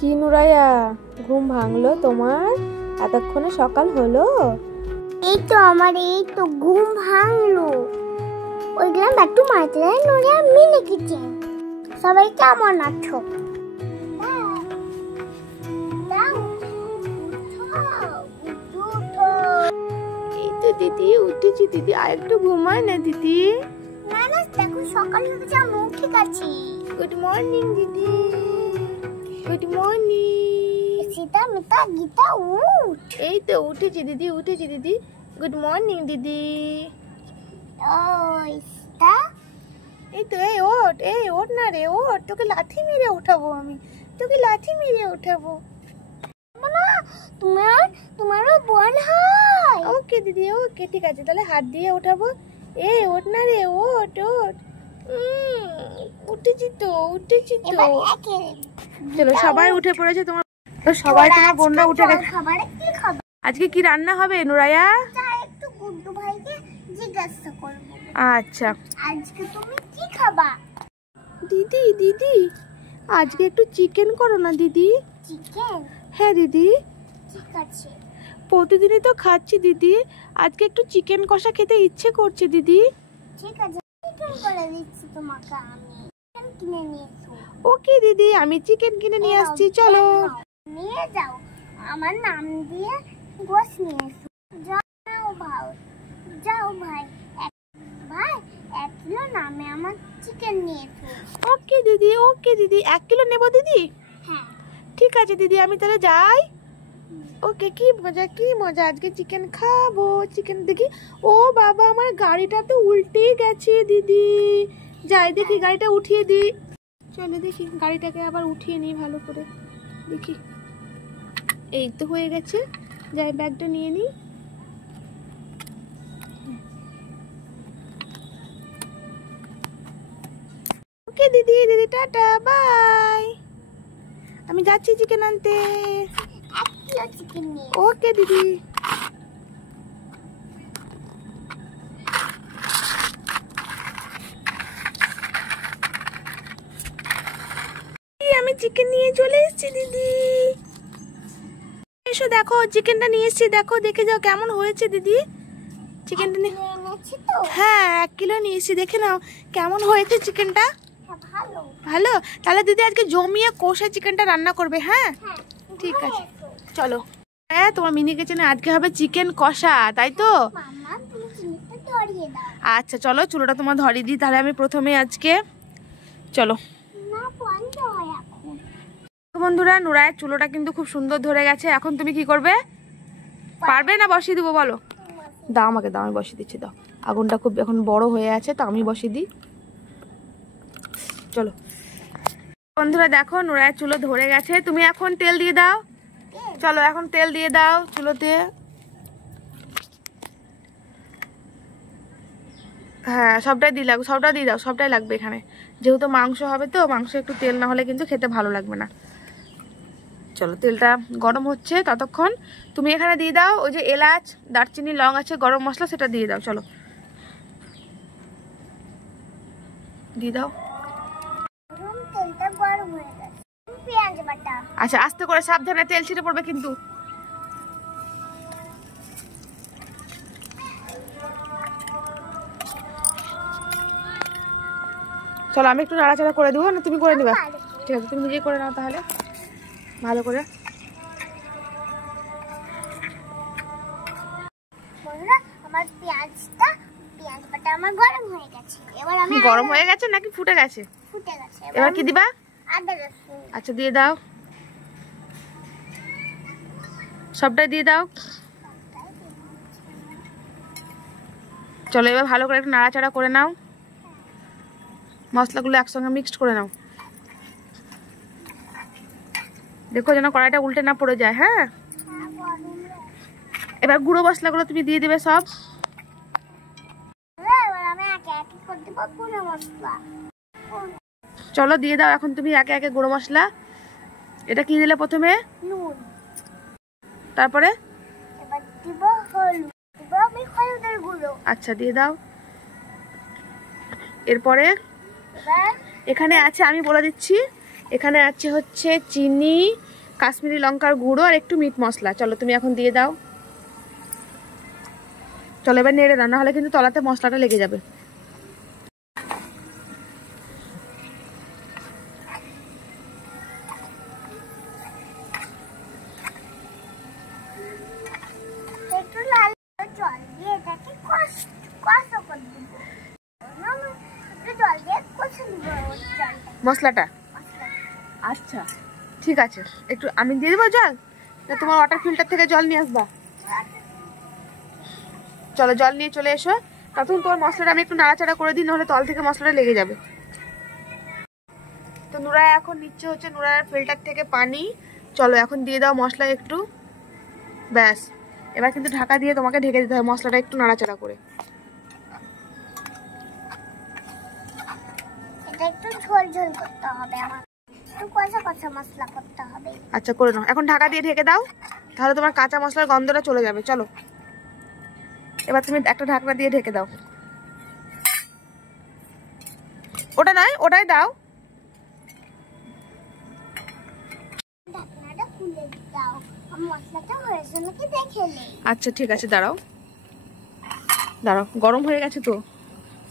কি নুরাইয়া, ঘুম ভাঙলো তোমার? এতক্ষণে সকাল হলো? এই তো আমার ঘুম ভাঙলো। ওইগুলো একটু মারতে নুরিয়া মিনি কিচেন। সবাই কেমন আছো? এই তো দিদি উঠেছি। দিদি আর একটু ঘুমায় না দিদি? না না, দেখো সকাল হয়ে গেছে, আমি উঠে গেছি। গুড মর্নিং দিদি। গুড মর্নিং সীতা মিতা গীতা উঠ। এই তো উঠেছি দিদি। গুড মর্নিং দিদি। ওই সীতা, এই তো এই ওঠ না রে, ওঠ, তোকে লাথি মেরে উঠাবো আমি, না তোমারও বোন হয়। ওকে দিদি, ওকে ঠিক আছে, তাহলে হাত দিয়ে উঠাবো। এই ওঠ না রে, ওঠ। উঠেছি তো। চলো সবাই উঠে পড়েছে, তোমার তো সবাই তোমার বোনরা উঠে গেছে। খাবারে কি খাবে? আজকে কি রান্না হবে নুরাইয়া? একটু গুড্ডু ভাইকে জিজ্ঞাসা করব। আচ্ছা আজকে তুমি কি খাবা? দিদি আজকে একটু চিকেন করো না দিদি। চিকেন? হ্যাঁ দিদি। ঠিক আছে। প্রতিদিনই তো খাচ্ছি দিদি, আজকে একটু চিকেন কষা খেতে ইচ্ছে করছে দিদি। ঠিক আছে, চিকেন করে দিচ্ছি তোমাকে আমি। চিকেন কিনে নিয়ে এসো। ওকে দিদি, আমি চিকেন কিনে নিয়ে আসছি, চলো। নিয়ে যাও, আমার নাম দিয়ে গোশ নিয়ে এসো। যাও ভাই, ভাই 1 কিলো নামে আমার চিকেন নিয়ে এসো। ওকে দিদি 1 কিলো নেবো দিদি। হ্যাঁ ঠিক আছে দিদি, আমি তাহলে যাই। ওকে, কি মজা আজকে চিকেন খাবো। চিকেন দেখি, ও বাবা আমার গাড়িটা তো উল্টেই গেছে দিদি। যাই দেখি গাড়িটা উঠিয়ে দিই। চলো দেখি গাড়িটাকে আবার উঠিয়ে নিই ভালো করে, দেখি। এই তো হয়ে গেছে, যাই ব্যাগটা নিয়ে নিই। ওকে দিদি টাটা বাই, আমি যাচ্ছি চিকেন আনতে। 1 কিলো চিকেন নিয়ে। ওকে দিদি। আমি চিকেন নিয়ে চলে এসেছি দিদি। এসো দেখো চিকেনটা নিয়ে এসেছি, দেখে যাও কেমন হয়েছে দিদি। চিকেনটা হ্যাঁ 1 কিলো নিয়ে এসেছি, দেখে নাও কেমন হয়েছে চিকেনটা। ভালো, তাহলে দিদি আজকে জমিয়ে কষে চিকেনটা রান্না করবে। হ্যাঁ ঠিক আছে, চলো। হ্যাঁ তোমার মিনি কিচেনে আজকে হবে চিকেন কষা, তাই তো? আচ্ছা চলো, চুলোটা তোমার ধরিয়ে দিই তাহলে আমি প্রথমে আজকে। চলো বন্ধুরা, নুরায়ের চুলোটা কিন্তু খুব সুন্দর ধরে গেছে। এখন তুমি কি করবে? পারবে না বসিয়ে দেবো? বলো। দাও আমাকে, দাও, আমি বসিয়ে দিচ্ছি, দাও। আগুনটা খুব এখন বড় হয়ে আছে, তো আমি বসিয়ে দিই। চলো বন্ধুরা, দেখো নুরায়ের চুলো ধরে গেছে। তুমি এখন তেল দিয়ে দাও। চলো এখন তেল দিয়ে দাও চুলোতে। হ্যাঁ সবটাই দিয়ে দাও, সবটাই লাগবে এখানে, যেহেতু মাংস হবে তো। মাংস একটু তেল না হলে কিন্তু খেতে ভালো লাগবে না। চলো তেলটা গরম হচ্ছে, ততক্ষণ তুমি এখানে দিয়ে দাও ওই যে এলাচ, দারচিনি, লং আছে, গরম মশলা, সেটা দিয়ে দাও। চলো দিয়ে দাও। আচ্ছা আস্তে করে, সাবধানে, তেল ছিটে পড়বে কিন্তু। চলো আমি একটু নাড়াচাড়া করে দেবো না, তুমি করে নিবা? ঠিক আছে, তুমি নিজেই করে নাও তাহলে ভালো করে। আমার পেঁয়াজ বাটা আমার গরম হয়ে গেছে। এবার আমি গরম হয়ে গেছে নাকি ফুটে গেছে? ফুটে গেছে। এবার কি দিবা? আদা রসুন। আচ্ছা দিয়ে দাও, সবটাই দিয়ে দাও। চলো এবার ভালো করে একটু নাড়াচাড়া করে নাও, মশলাগুলো একসঙ্গে মিক্সড করে নাও। দেখো যেন কড়াইটা উল্টে না পড়ে যায়। হ্যাঁ এবার গুঁড়ো মশলাগুলো তুমি দিয়ে দিবে সব। চলো দিয়ে দাও এখন তুমি একে একে গুঁড়ো মশলা। এটা কি দিলে প্রথমে? নুন। তারপরে এবার দিব হলুদ, দিব আমি হলুদের গুঁড়ো। আচ্ছা দিয়ে দাও। এরপরে এখানে আছে, আমি বলে দিচ্ছি, এখানে আছে হচ্ছে চিনি, কাশ্মীরি লঙ্কার গুঁড়ো আর একটু মিট মশলা। চলো তুমি এখন দিয়ে দাও। চলো এবার নেড়ে দাও, না হলে কিন্তু তলাতে মশলাটা লেগে যাবে। মশলাটা আচ্ছা ঠিক আছে, একটু আমি দিয়ে দেবো জল, না তোমার ওয়াটার ফিল্টার থেকে জল নিয়ে আসবা? চলো জল নিয়ে চলে এসো, তখন তোমার মশলাটা আমি একটু নাড়াচাড়া করে দিই, নাহলে তল থেকে মশলাটা লেগে যাবে। তো নুরায়া এখন নিচ্ছে হচ্ছে নুরায়ার ফিল্টার থেকে পানি। চলো এখন দিয়ে দাও মশলা একটু, ব্যাস। এবার কিন্তু ঢাকা দিয়ে তোমাকে ঢেকে দিতে হবে মশলাটা একটু নাড়াচাড়া করে। একটু ঝোল ঝোল করতে হবে, আমার একটু কষা কষা মশলা করতে হবে। আচ্ছা করে নাও, এখন ঢাকা দিয়ে ঢেকে দাও, তাহলে তোমার কাঁচা মশলার গন্ধটা চলে যাবে। চলো এবার তুমি একটা ঢাকনা দিয়ে ঢেকে দাও। ওটা নয়, ওটাই দাও। ঢাকনাটা খুলে দাও, মশলাটা হয়েছে নাকি দেখে নেই। আচ্ছা ঠিক আছে, দাঁড়াও দাঁড়াও, গরম হয়ে গেছে তো।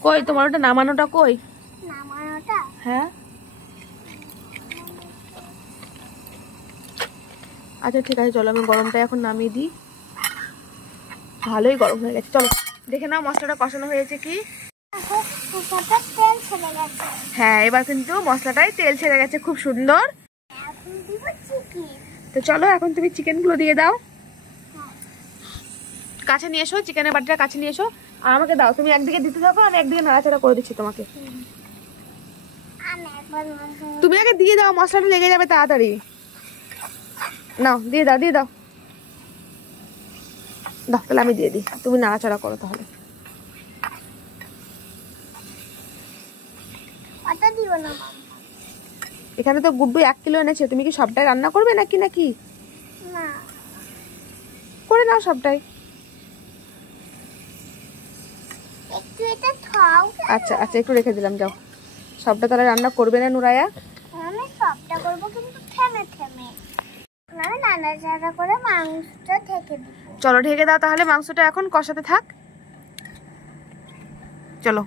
কই তোমার ওটা নামানোটা কই? নামানোটা? হ্যাঁ আচ্ছা ঠিক আছে, চলো আমি গরমটা এখন নামিয়ে দিই। ভালোই গরম হয়ে গেছে, চলো দেখে নাও মশলাটা কষানো হয়েছে কি। তেল ছেড়ে গেছে। হ্যাঁ এবার কিন্তু মশলাটাই তেল ছেড়ে গেছে, খুব সুন্দর। এখন দিব চিকেন। তো চলো এখন তুমি চিকেনগুলো দিয়ে দাও। কাছে নিয়ে এসো, চিকেনের বাটিটা কাছে নিয়ে এসো, আর আমাকে দাও। তুমি একদিকে দিতে থাকো, আমি একদিকে নাড়াচাড়া করে দিচ্ছি তোমাকে। তুমি আগে দিয়ে দাও, মশলাটা লেগে যাবে তাড়াতাড়ি। নাও দিয়ে দাও, দিয়ে দাও, দাও তাহলে আমি দিয়ে দিই, তুমি নাড়াচাড়া করো তাহলে। এখানে তো গুড্ডু 1 কিলো এনেছে, তুমি কি সবটাই রান্না করবে নাকি? নাকি না, করে নাও সবটাই। একটু এটা খাও। আচ্ছা আচ্ছা একটু রেখে দিলাম, যাও। সবটা তাহলে রান্না করবে না নুরায়া? আমি সবটা করব, কিন্তু থেমে থেমে। আমি নাড়াচাড়া করে মাংসটা ঢেকে দিব। চলো ঢেকে দাও তাহলে, মাংসটা এখন কষাতে থাক। চলো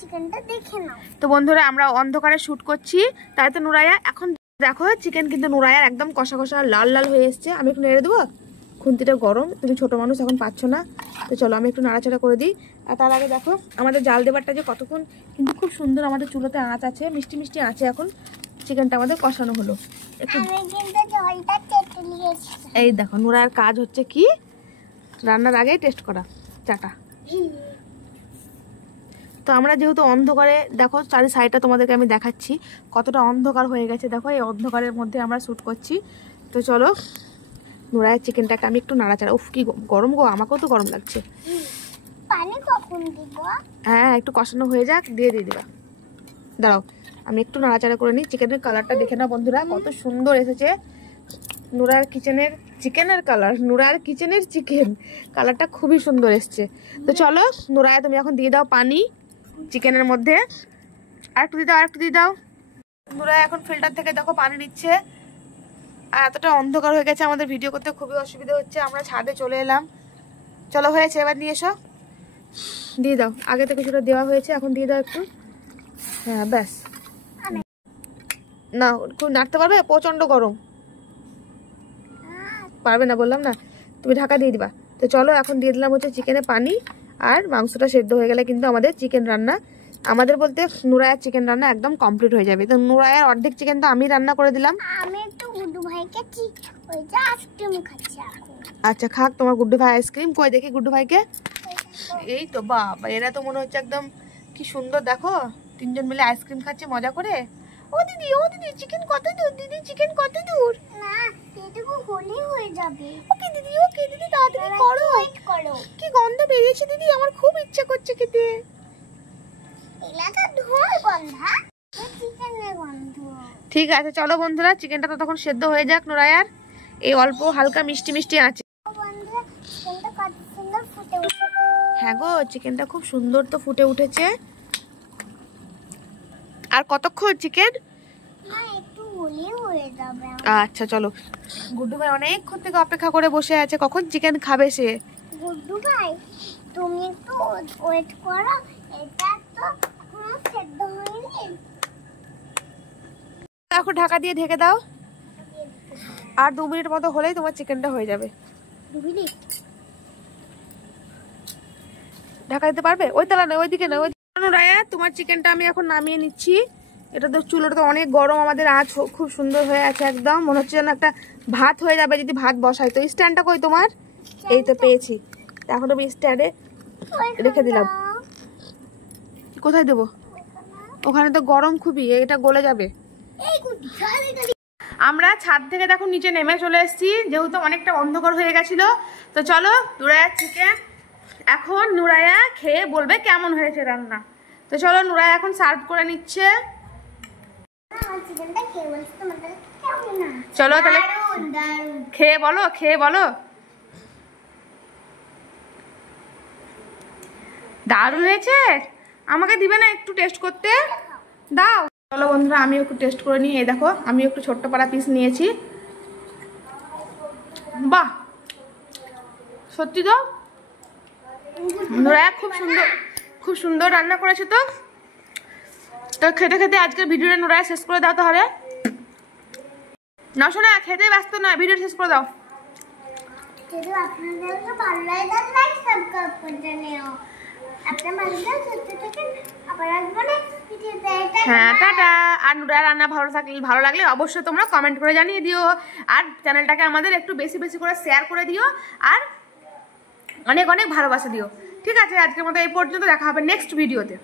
চিকেনটা দেখে নাও। তো বন্ধুরা আমরা অন্ধকারে শুট করছি, তাই তো নুরায়া এখন দেখো চিকেন কিন্তু নুরায়ার একদম কষা কষা লাল লাল হয়ে এসছে। আমি একটু নেড়ে দেবো, খুন্তিটা গরম, তুমি ছোট মানুষ এখন পাচ্ছ না। তো চলো আমি একটু নাড়াচাড়া করে দিই। আর তার আগে দেখো আমাদের জাল দেবারটা যে কতক্ষণ কিন্তু খুব সুন্দর, আমাদের চুলোতে আঁচ আছে, মিষ্টি মিষ্টি আছে। এখন চিকেনটা আমাদের কষানো হলো একটু। এই দেখো নুরায়ার কাজ হচ্ছে কি, রান্নার আগে টেস্ট করা চাটা। তো আমরা যেহেতু অন্ধকারে, দেখো চারি সাইডটা তোমাদেরকে আমি দেখাচ্ছি কতটা অন্ধকার হয়ে গেছে। দেখো এই অন্ধকারের মধ্যে আমরা শ্যুট করছি। তো চলো নুরায়ের চিকেনটাকে আমি একটু নাড়াচাড়া, উফ কি গরম গো, আমাকেও তো গরম লাগছে। পানি কখন দিব? হ্যাঁ একটু কষানো হয়ে যাক, দিয়ে দিবা। দাঁড়াও আমি একটু নাড়াচাড়া করে নিই। চিকেনের কালারটা দেখে না বন্ধুরা, কত সুন্দর এসেছে। নুরার কিচেনের চিকেনের কালার, নুরার কিচেনের চিকেন কালারটা খুবই সুন্দর এসছে। তো চলো নুরায়া তুমি এখন দিয়ে দাও পানি চিকেনের মধ্যে, আর একটু দিয়ে দাও, আর একটু দিয়ে দাও। নুরায়া এখন ফিল্টার থেকে দেখো পানি নিচ্ছে। আর এতটা অন্ধকার হয়ে গেছে, আমাদের ভিডিও করতে খুবই অসুবিধা হচ্ছে। আমরা ছাদে চলে এলাম। চলো হয়েছে, এবার নিয়ে এসো, দিয়ে দাও। আগে থেকে সেটা দেওয়া হয়েছে, এখন দিয়ে দাও একটু। হ্যাঁ ব্যাস, না খুব নাড়তে পারবে? প্রচন্ড গরম, পারবে না বললাম না, তুমি ঢাকা দিয়ে দিবা। তো চলো এখন দিয়ে দিলাম হচ্ছে চিকেনে পানি, আর মাংসটা সেদ্ধ হয়ে গেলে কিন্তু আমাদের চিকেন রান্না, আমাদের বলতে নুরায়ার চিকেন রান্না একদম কমপ্লিট হয়ে যাবে। তো নুরায়ার অর্ধেক চিকেন তো আমি রান্না করে দিলাম। আমি একটু গুড্ডু ভাইকে ওই যে আইসক্রিম খাচ্ছি এখন। আচ্ছা খাক তোমার গুড্ডু ভাই আইসক্রিম, কই দেখি গুড্ডু ভাইকে। এই তো বাবা, এরা তো মনে হচ্ছে একদম কি সুন্দর, দেখো তিনজন মিলে আইসক্রিম খাচ্ছে মজা করে। ও দিদি, ও দিদি চিকেন কত দূর? দিদি চিকেন কত দূর? না এটুকু হলেই হয়ে যাবে। ওকে দিদি, ওকে দিদি তাড়াতাড়ি করো। ওয়েট করো। কি গন্ধ বেরিয়েছে দিদি, আমার খুব ইচ্ছা করছে খেতে। এলাকা ধোঁয়ার গন্ধা, চিকেনের গন্ধ। ঠিক আছে চলো বন্ধুরা, চিকেনটা তো তখন সেদ্ধ হয়ে যাক নুরায়ার। এই অল্প হালকা মিষ্টি মিষ্টি আছে। বন্ধুরা কত সুন্দর ফুটে উঠেছে। হ্যাঁ গো, চিকেনটা খুব সুন্দর তো ফুটে উঠেছে। আর কতক্ষণ চিকেন? না, একটু হলেই হয়ে যাবে। আচ্ছা চলো। গুড্ডু ভাই অনেকক্ষণ থেকে অপেক্ষা করে বসে আছে, কখন চিকেন খাবে সে। গুড্ডু ভাই, তুমি একটু ওয়েট করো, এটা তো এখনো সেদ্ধ হয়নি। এখন ঢাকা দিয়ে ঢেকে দাও, আর 2 মিনিট মতো হলেই তোমার চিকেনটা হয়ে যাবে। 2 মিনিট? ঢাকা দিতে পারবে? ওই তালা না, ওইদিকে না, ওই রায়া। তোমার চিকেনটা আমি এখন নামিয়ে নিচ্ছি। এটা তো চুলোটা তো অনেক গরম, আমাদের আঁচ খুব সুন্দর হয়ে আছে, একদম মনে হচ্ছে যেন একটা ভাত হয়ে যাবে যদি ভাত বসাই। তো স্ট্যান্ডটা কই তোমার? এই তো পেয়েছি, এখন আমি স্ট্যান্ডে রেখে দিলাম। কোথায় দেবো? ওখানে তো গরম খুবই, এটা গলে যাবে। আমরা ছাদ থেকে দেখো নিচে নেমে চলে এসেছি, যেহেতু অনেকটা অন্ধকার হয়ে গেছিল। তো চলো, নুরায়া চিকেন এখন নুরায়া খেয়ে বলবে কেমন হয়েছে রান্না। তো চলো, নুরায়া এখন সার্ভ করে নিচ্ছে। চলো তাহলে খেয়ে বলো, খেয়ে বলো। দারুণ হয়েছে। আমাকে দিবে না একটু টেস্ট করতে? দাও। চলো বন্ধুরা, আমি একটু টেস্ট করে নিই। এই দেখো, আমি একটু ছোট্ট পাড়া পিস নিয়েছি। বাহ, সত্যি তো নুরায়া খুব সুন্দর রান্না করেছে। তো তো খেতে খেতে আজকের ভিডিওটা নুরায়া শেষ করে দাও তাহলে। না শোনা, খেতে ব্যস্ত নয়, ভিডিও শেষ করে দাও। যদি আপনাদেরকে ভালো লাগে তাহলে লাইক সাবস্ক্রাইব করে নিও। আপনার ভালো লাগলে সুস্থ থাকেন, আবার আসবো নেক্সট ভিডিওতে। হ্যাঁ, টাটা। আর নুরায়া রান্না ভালো লাগলে অবশ্যই তোমরা কমেন্ট করে জানিয়ে দিও। আর চ্যানেলটাকে আমাদের একটু বেশি বেশি করে শেয়ার করে দিও, আর অনেক অনেক ভালোবাসা দিও। ঠিক আছে, আজকের মতো এই পর্যন্ত, দেখা হবে নেক্সট ভিডিওতে।